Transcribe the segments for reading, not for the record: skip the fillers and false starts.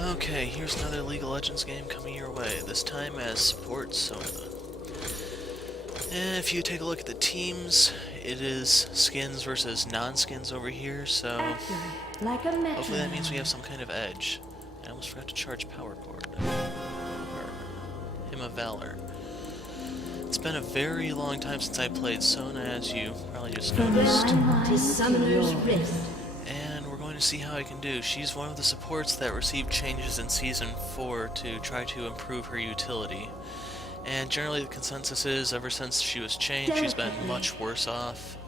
Okay, here's another League of Legends game coming your way, this time as support Sona. And if you take a look at the teams, it is skins versus non-skins over here, so hopefully that means we have some kind of edge. I almost forgot to charge Power Cord. Or Hymn of Valor. It's been a very long time since I played Sona, as you probably just noticed. And we're going to see how I can do. She's one of the supports that received changes in Season 4 to try to improve her utility. And generally the consensus is, ever since she was changed, she's been much worse off.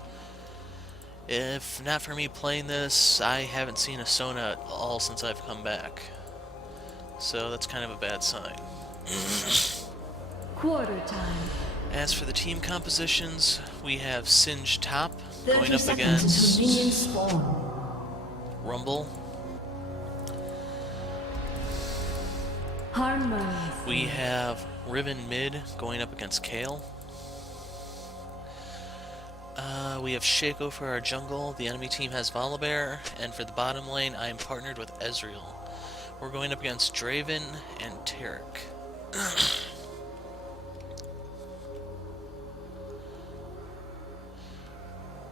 If not for me playing this, I haven't seen a Sona at all since I've come back. So that's kind of a bad sign. Quarter time. As for the team compositions, we have Singe top going up against Rumble. We have Riven mid going up against Kale. We have Shaco for our jungle. The enemy team has Volibear, and for the bottom lane, I am partnered with Ezreal. We're going up against Draven and Taric.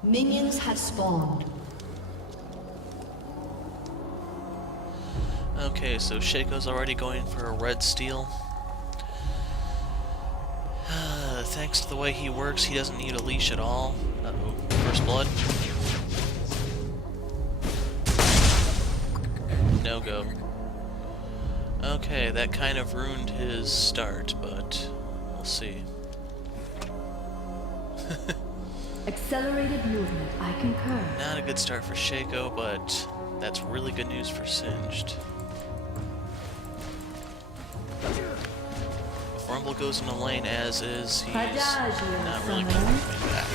Minions have spawned. Okay, so Shaco's already going for a red steal. Thanks to the way he works, he doesn't need a leash at all. Uh-oh. First blood. No go. Okay, that kind of ruined his start, but we'll see. Accelerated movement, I concur. Not a good start for Shaco, but that's really good news for Singed. If Rumble goes in the lane as is, he's not really coming back.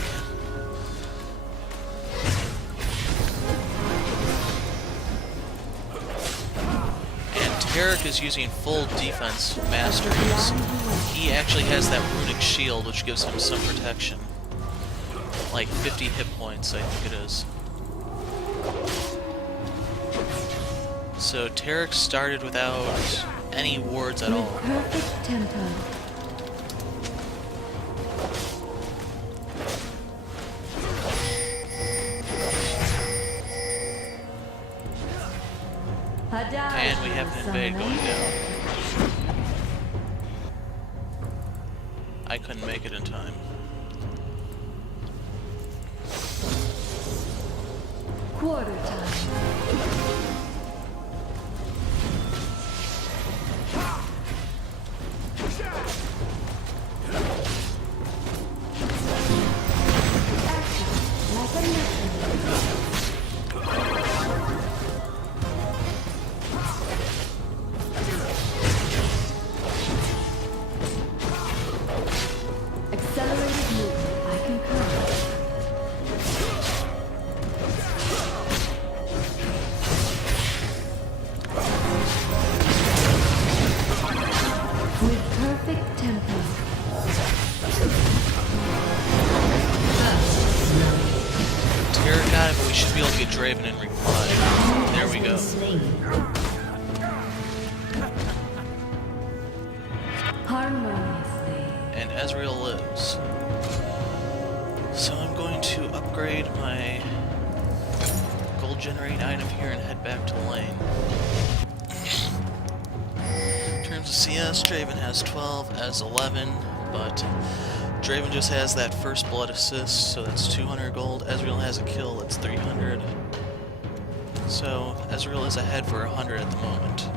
And Taric is using full defense masteries. He actually has that runic shield, which gives him some protection. Like 50 hit points, I think it is. So Taric started without any wards at all. Perfect tempo. And we have an invade going down. I couldn't make it in time. Quarter time. We should be able to get Draven in reply. There we go. And Ezreal lives. So I'm going to upgrade my gold generating item here and head back to the lane. In terms of CS, Draven has 12, Ez 11, but Draven just has that first blood assist, so that's 200 gold. Ezreal has a kill, that's 300. So Ezreal is ahead for 100 at the moment.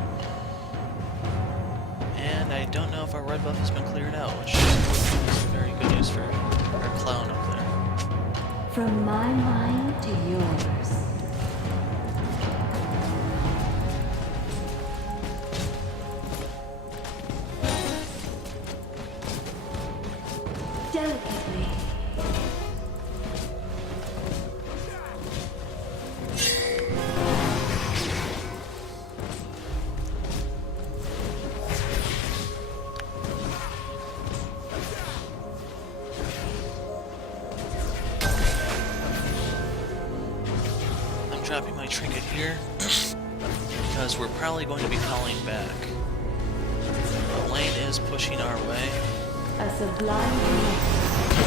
And I don't know if our red buff has been cleared out, which is very good news for our clown up there. From my mind to yours. Delicately. I'm dropping my trinket here. because we're probably going to be falling back. The lane is pushing our way. A sublime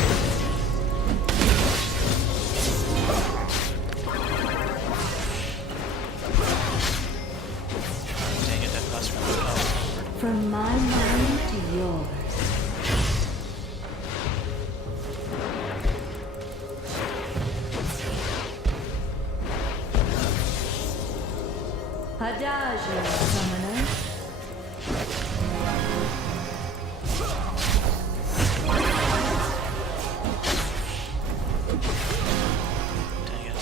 Dang it, that cost me one power forward. from my mind to yours. Adagio, summoner. Dang it.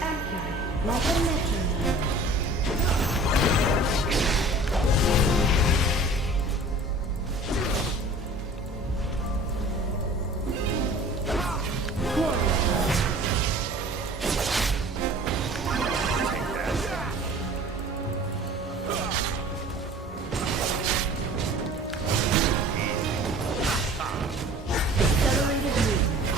Accurate, like a metronome. Quarter time. Accelerated movement.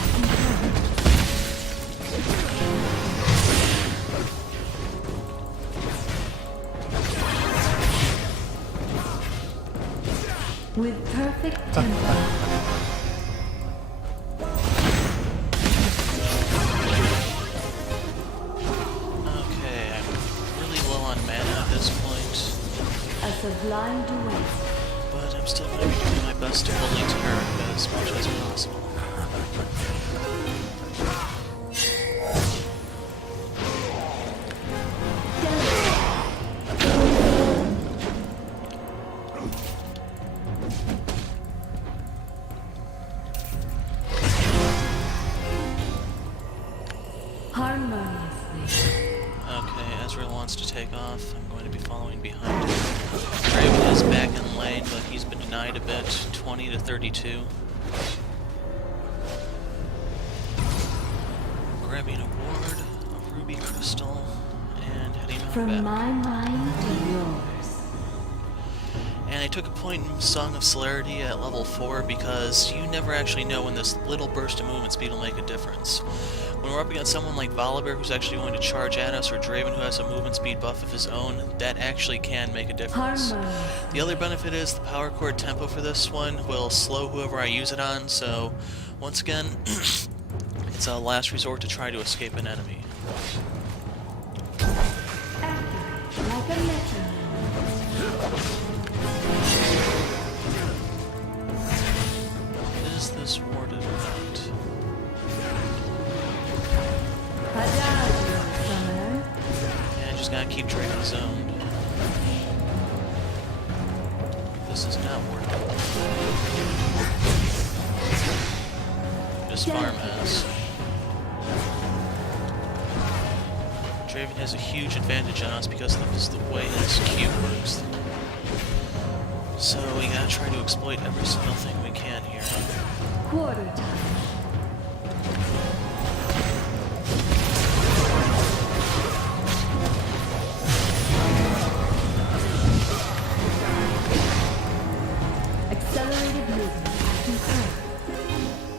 With perfect tempo. Okay, I'm really low on mana at this point, A sublime duet. but I'm still going to be doing my best to fully turn as much as possible. Harmoniously. Okay, Ezreal wants to take off. I'm going to be following behind him. Draven is back in lane, but he's been denied a bit, 20 to 32. Grabbing a ward, a ruby crystal, and heading on From back. my mind to yours. And I took a point in Song of Celerity at level 4 because you never actually know when this little burst of movement speed will make a difference. When we're up against someone like Volibear who's actually going to charge at us, or Draven who has a movement speed buff of his own, that actually can make a difference. Harmonious. The other benefit is the power chord tempo for this one will slow whoever I use it on, so once again, it's a last resort to try to escape an enemy. Accurate, like a metronome. Is this warded or not? Adagio, summoner. And just gotta keep Draven zoned. This is not working. Just farm has. Draven has a huge advantage on us because of the way his Q works. So we gotta try to exploit every single thing we can here. Quarter time. Accelerated movement. I concur.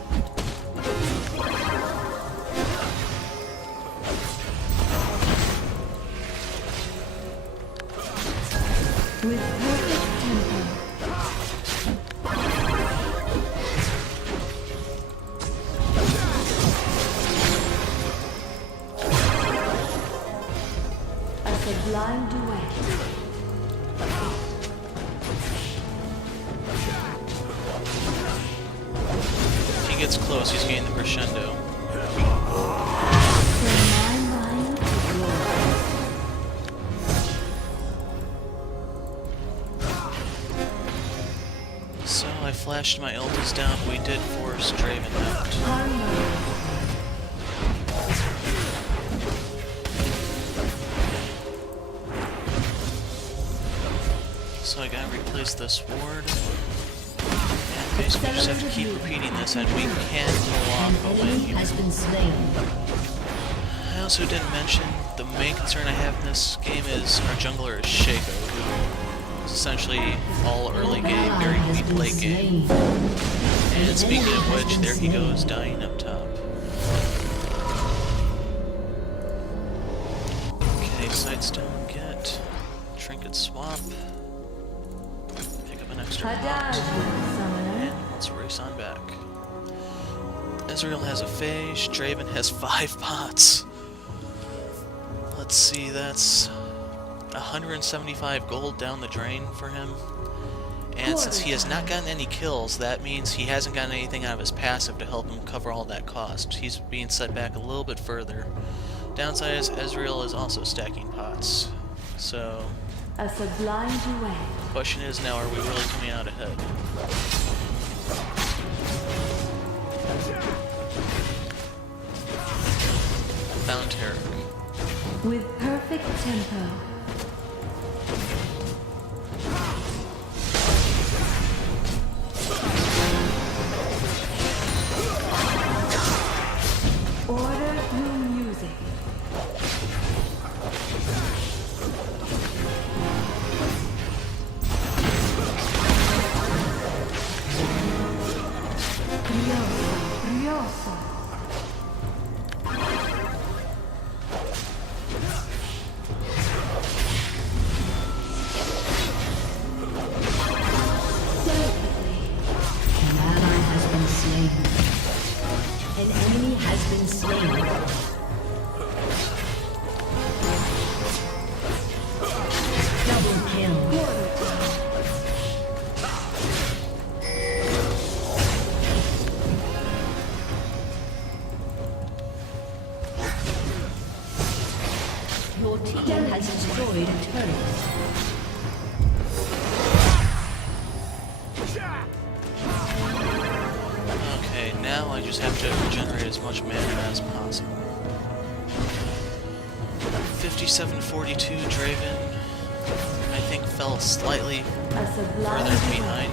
With perfect tempo. A sublime duet. If he gets close, he's getting the crescendo. From my mind to yours. So I flashed my ultis down. We did force Draven out. Harmonious. So I gotta replace this ward. And basically just have to keep repeating this, and we can pull off a win Enemy here. has been slain. I also didn't mention the main concern I have in this game is our jungler is Shaco, who is essentially all early game, very weak late game. And speaking of which, there he goes, dying up top. Okay, Sightstone get. could swap. Pick up an extra pot. Adagio, summoner. And let's race on back. Ezreal has a phage, Draven has 5 pots. Let's see, that's 175 gold down the drain for him. And since he has not gotten any kills, that means he hasn't gotten anything out of his passive to help him cover all that cost. He's being set back a little bit further. Downside is Ezreal is also stacking pots. So, A sublime duet. the question is now, are we really coming out ahead? Found Tarek. With perfect tempo. Order through music. Rioso. An ally has been slain. An enemy has been slain. Double kill. Your team has destroyed a turret. Okay, now I just have to regenerate as much mana as possible. 5742 Draven, I think, fell slightly A sublime further duet. behind.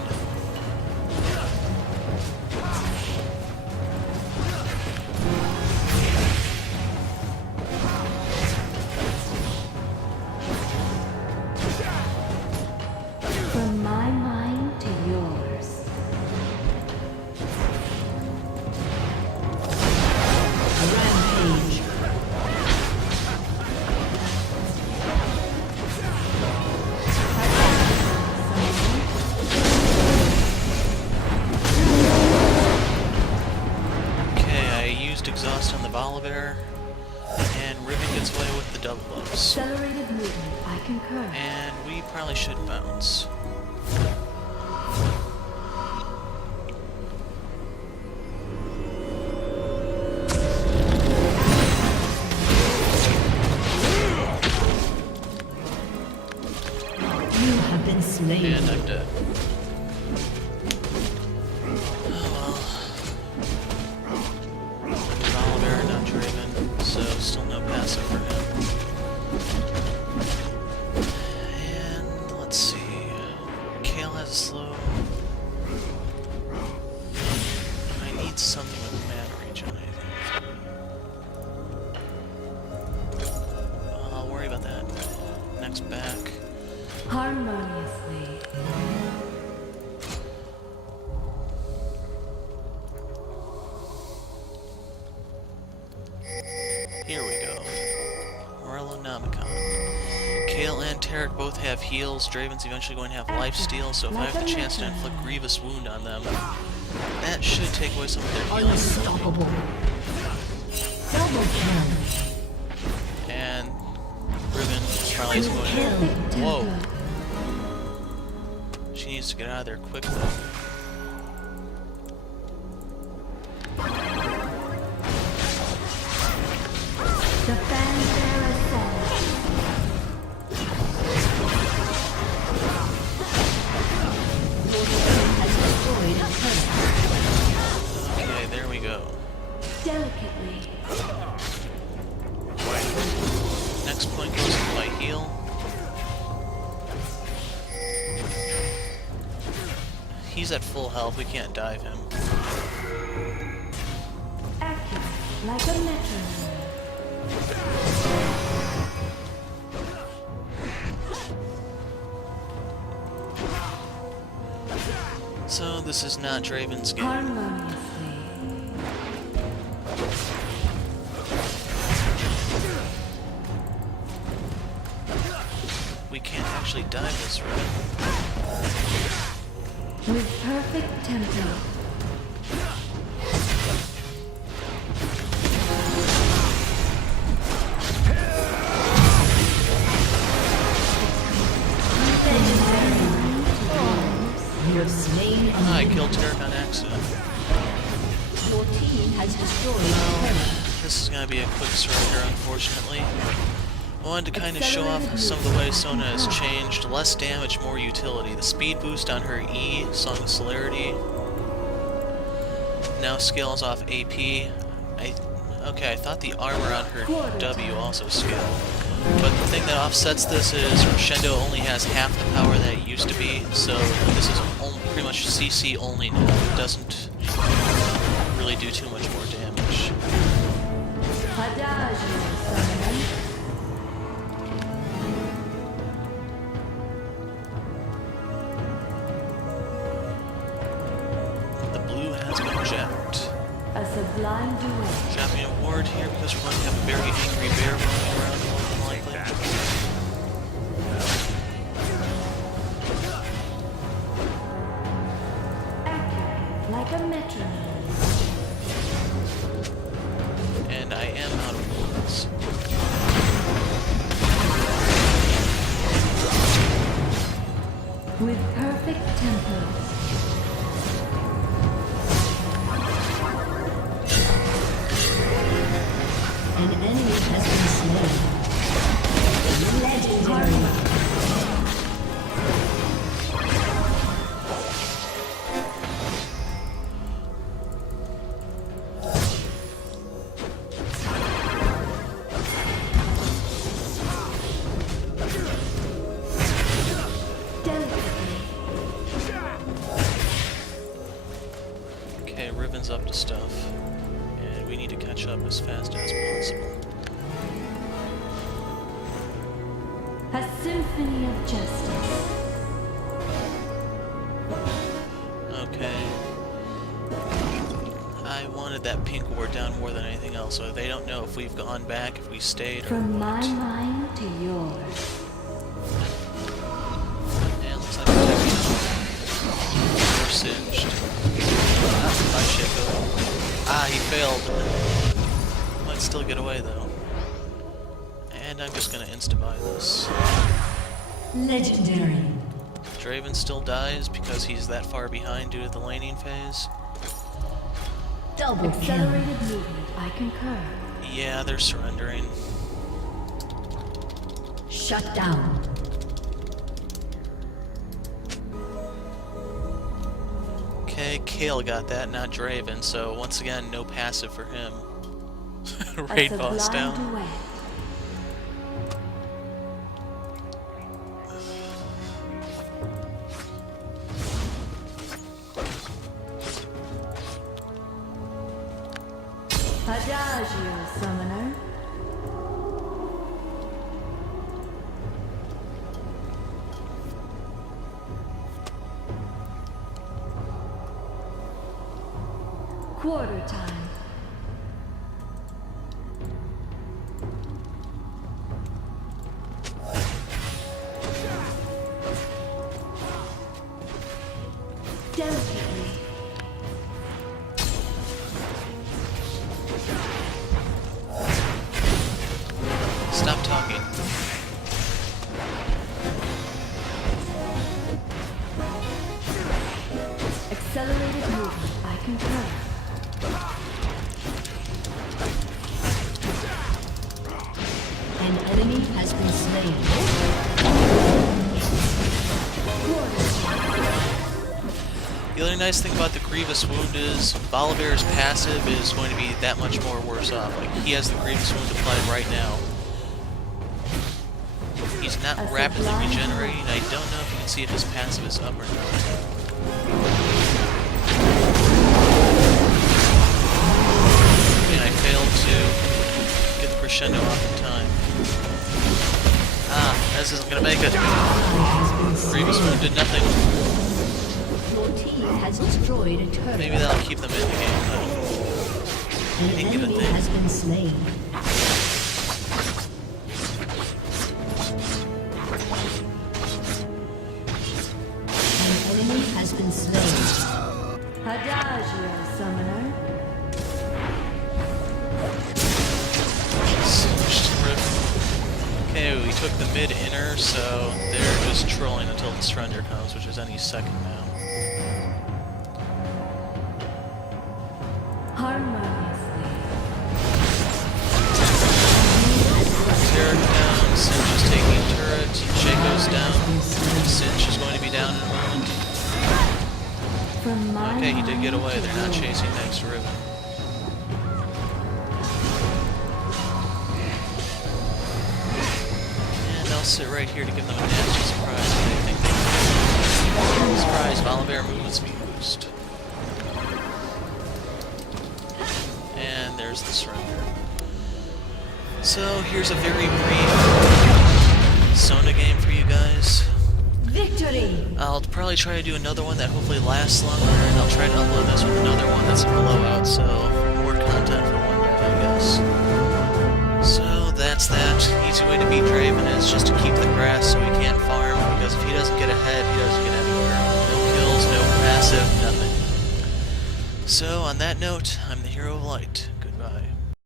From my mind to yours. Rampage. Okay, I used Exhaust on the Volibear, and Riven gets away with the double buffs. Accelerated movement, I concur. And we probably should bounce. You have been slain. And I'm dead. Oh well. Volibear, not Draven, so still no passive for him. And let's see. Kale has a slow. I need something with mana regen, I think. I'll worry about that next back. Harmoniously. Here we go. Morellonomicon. Kale and Tarek both have heals. Draven's eventually going to have lifesteal, so if I have the chance to inflict grievous wound on them, that should take away some of their healing. Unstoppable. Double kill. And Riven probably is going Kill. to... Whoa! She needs to get out of there quickly. The fanfare ascends. Your team has destroyed a turret. Okay, there we go. Delicately. Next point goes to my heal. He's at full health, we can't dive him. Accurate, like a metronome. So this is not Draven's game. Harmoniously. We can't actually dive this right. With perfect tempo. You have slain an I killed Turk on accident. Your team has destroyed a turret. This is gonna be a quick surrender, unfortunately. I wanted to kind of show off some of the ways Sona has changed. Less damage, more utility. The speed boost on her E, Song of Celerity, now scales off AP. Okay, I thought the armor on her W also scaled. But the thing that offsets this is Crescendo only has half the power that it used to be, so this is pretty much CC only now. It doesn't really do too much more damage. Adagio, summoner. The blue has been jacked. A sublime duet. Dropping a ward here because we're going to have a very angry bear roaming around more than likely. Accurate, like a metronome. And I am out of wards. With perfect tempo. An enemy has been slain. Legendary. Okay, Riven's up to stuff. And we need to catch up as fast as possible. A symphony of justice. Okay. I wanted that pink ward down more than anything else, so they don't know if we've gone back, if we stayed, or From my what. mind to yours. And looks like we're taking we're singed. Bye, Shaco. Ah, he failed. Might still get away, though. And I'm just gonna insta-buy this. Legendary. Draven still dies because he's that far behind due to the laning phase. Double kill. Accelerated movement, I concur. Yeah, they're surrendering. Shut down. Okay, Kale got that, not Draven, so once again, no passive for him. Raid A boss sublime down. duet. Adagio, summoner. Quarter time. Delicately. Stop talking. Accelerated movement, I concur. An enemy has been slain. The other nice thing about the Grievous Wound is Volibear's passive is going to be that much more worse off. Like, he has the Grievous Wound applied right now. He's not rapidly regenerating. I don't know if you can see if his passive is up or not. And I failed to get the crescendo off in time. Ah, this isn't gonna make it. Grievous Wound did nothing. Your team has destroyed a turret. Maybe that'll keep them in the game, though. An Ain't give a enemy thing. has been slain. Adagio, summoner. Singed Rift. Okay, we took the mid-inner, so they're just trolling until the surrender comes, which is any second now. Harmoniously. Derek down, Sinch is taking turret, Shaco's down, Sinch is going to be down in a moment. From my Okay, he did get mind away, to they're not yours. chasing thanks to Riven. And I'll sit right here to give them a nasty surprise if they think they can. Surprise, Volibear movement speed boost. And there's the surrender. So here's a very brief Sona game for you guys. Victory! I'll probably try to do another one that hopefully lasts longer, and I'll try to upload this with another one that's a blowout, so more content for one day, I guess. So that's that. Easy way to beat Draven is just to keep the grass so he can't farm, because if he doesn't get ahead, he doesn't get anywhere. No kills, no passive, nothing. So on that note, I'm the Hero of Light.